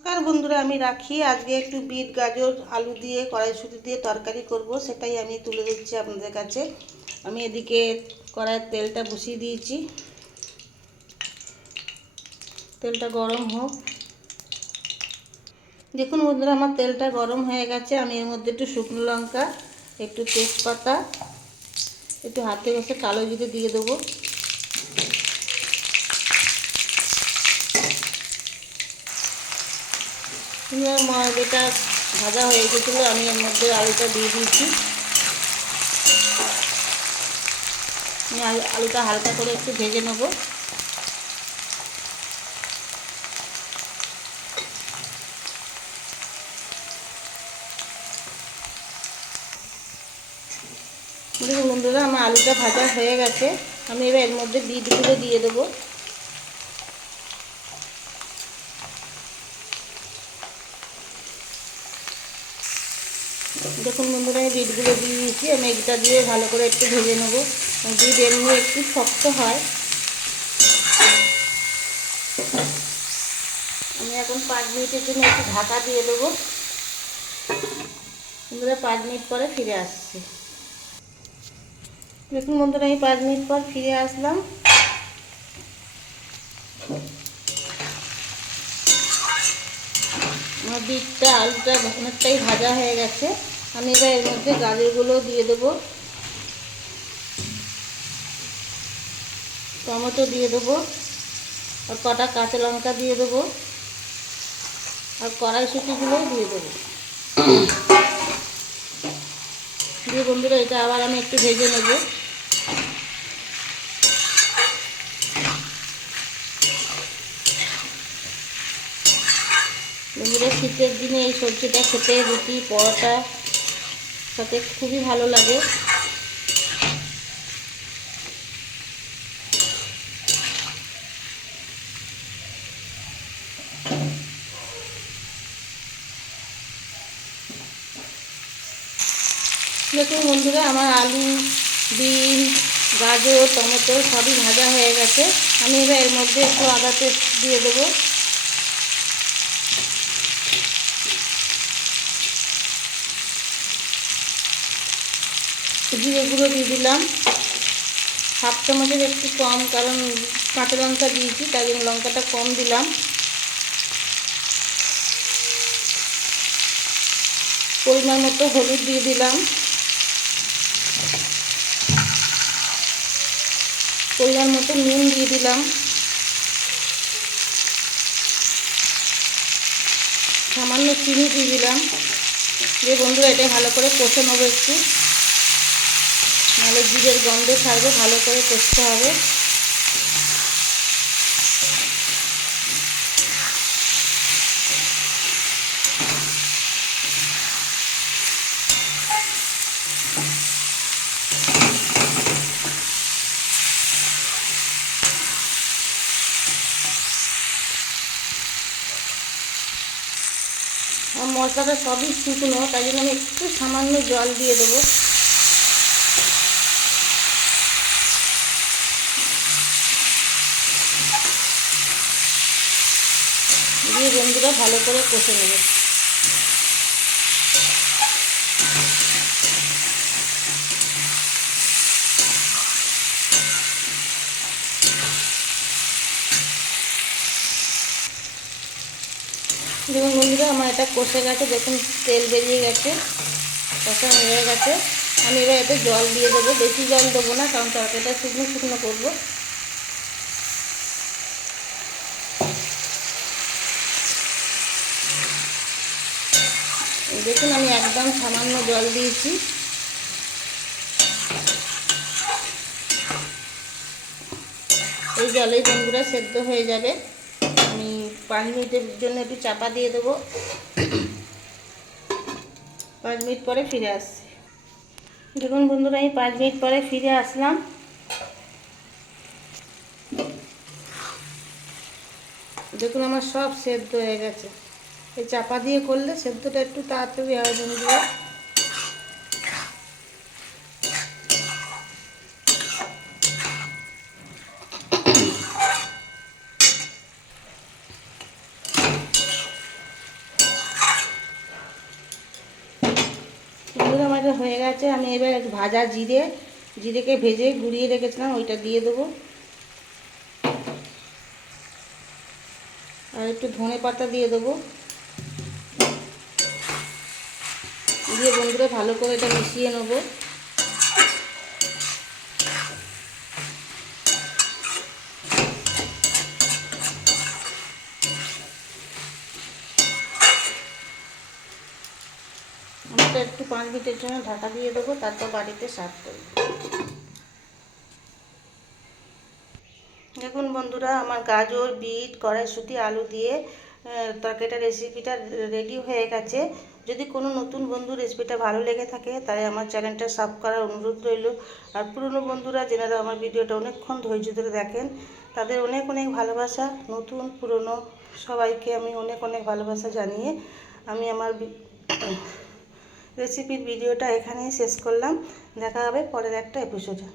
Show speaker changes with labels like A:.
A: নমস্কার বন্ধুরা আমি রাখি। আজকে একটু বিট, গাজর, আলু দিয়ে, কড়াইশুঁটি দিয়ে তরকারি করব, সেটাই আমি তুলে দিচ্ছি আপনাদের কাছে। আমি এদিকে কড়াইয়ের তেলটা বসিয়ে দিয়েছি। তেলটা গরম হোক। দেখুন বন্ধুরা, আমার তেলটা গরম হয়ে গেছে। আমি এর মধ্যে একটু শুকনো লঙ্কা, একটু তেজপাতা, একটু হাতে বসে কালো জিরে দিয়ে দেবো। যেটা ভাজা হয়ে গেছিল, আমি এর মধ্যে আলুটা দিয়ে দিয়েছি। আমি আলুটা হালকা করে একটু ভেজে নেব। বন্ধুরা, আমার আলুটা ভাজা হয়ে গেছে। আমি এবার এর মধ্যে বিটগুলো দিয়ে দেবো। দেখুন বন্ধুরা আমি বিটগুলো দিয়ে দিয়েছি। আমি এটা দিয়ে ভালো করে একটু ভেজে নেব। বিট এমনি একটু শক্ত হয়, আমি এখন পাঁচ মিনিটের জন্য একটু ঢাকা দিয়ে দেবো। বন্ধুরা, পাঁচ মিনিট পরে ফিরে আসছি। দেখুন বন্ধুরা, আমি পাঁচ মিনিট পর ফিরে আসলাম। আমার বিটটা, আলুটা অনেকটাই ভাজা হয়ে গেছে। আমি এবার এর মধ্যে গাজরগুলো দিয়ে দেবো। টমেটো দিয়ে দেবো। আর কটা কাঁচা লঙ্কা দিয়ে দেবো। আর কড়াইশুটিগুলোও দিয়ে দেবো। দিয়ে বন্ধুরা, এটা আবার আমি একটু ভেজে নেব। বন্ধুরা, শীতের দিনে এই সবজিটা খেতে রুটি, পরোটা সাথে খুবই ভালো লাগে। দেখুন বন্ধুরা, আমার আলু, বিন, গাজর, টমেটো সবই ভাজা হয়ে গেছে। আমি এবার এর মধ্যে একটু আদা পেস্ট দিয়ে দেবো। জিরে গুঁড়ো দিয়ে দিলাম। হাফ চামচের একটু কম, কারণ কাঁচা লঙ্কা দিয়েছি, তাই জন্য লঙ্কাটা কম দিলাম। পরিমাণ মতো হলুদ দিয়ে দিলাম। পরিমাণ মতো নুন দিয়ে দিলাম। সামান্য চিনি দিয়ে দিলাম। দিয়ে বন্ধুরা এটা ভালো করে কষে নেব একটু। নাহলে জিরের গন্ধ ছাড়বে, ভালো করে কষতে হবে। মশলাটা সবই শুকনো, তাই জন্য আমি একটু সামান্য জল দিয়ে দেবো। দিয়ে বন্ধুরা ভালো করে কষে নেবে। দেখুন বন্ধুরা, আমার এটা কষে গেছে। দেখুন, তেল বেরিয়ে গেছে কষা হয়ে গেছে। আমি এবার এতে জল দিয়ে দেবো। বেশি জল দেবো না, কারণ তরকারিটা শুকনো শুকনো করব। দেখুন, আমি একদম সামান্য জল দিয়েছি। এই জলেই বন্ধুরা সেদ্ধ হয়ে যাবে। আমি পাঁচ মিনিটের জন্য একটু চাপা দিয়ে দেবো। পাঁচ মিনিট পরে ফিরে আসছি। দেখুন বন্ধুরা, আমি পাঁচ মিনিট পরে ফিরে আসলাম। দেখুন, আমার সব সেদ্ধ হয়ে গেছে। এই চাপা দিয়ে করলে সেদ্ধটা একটু তাড়াতাড়ি হয় বন্ধুরা। আমার হয়ে গেছে। আমি এবার ভাজা জিরে, জিরেকে ভেজে গুঁড়িয়ে রেখেছিলাম, ওইটা দিয়ে দেবো। আর একটু ধনে পাতা দিয়ে দেবো। দিয়ে বন্ধুরা ভালো করে এটা মিশিয়ে নেব। আমি একটু পাঁচ মিনিটের জন্য ঢাকা দিয়ে দেবো, তারপর বাড়িতে সার্ভ করব। দেখুন বন্ধুরা, আমার গাজর, বিট, কড়াইশুঁটি, আলু দিয়ে তরকারিটা রেসিপিটা রেডি হয়ে গেছে। যদি কোনো নতুন বন্ধু রেসিপিটা ভালো লেগে থাকে, তাহলে আমার চ্যানেলটা সাব করার অনুরোধ রইল। আর পুরনো বন্ধুরা যেনারা আমার ভিডিওটা অনেকক্ষণ ধৈর্য ধরে দেখেন, তাদের অনেক অনেক ভালোবাসা। নতুন, পুরনো, সবাইকে আমি অনেক অনেক ভালোবাসা জানিয়ে আমি আমার রেসিপির ভিডিওটা এখানেই শেষ করলাম। দেখা হবে পরের একটা এপিসোডে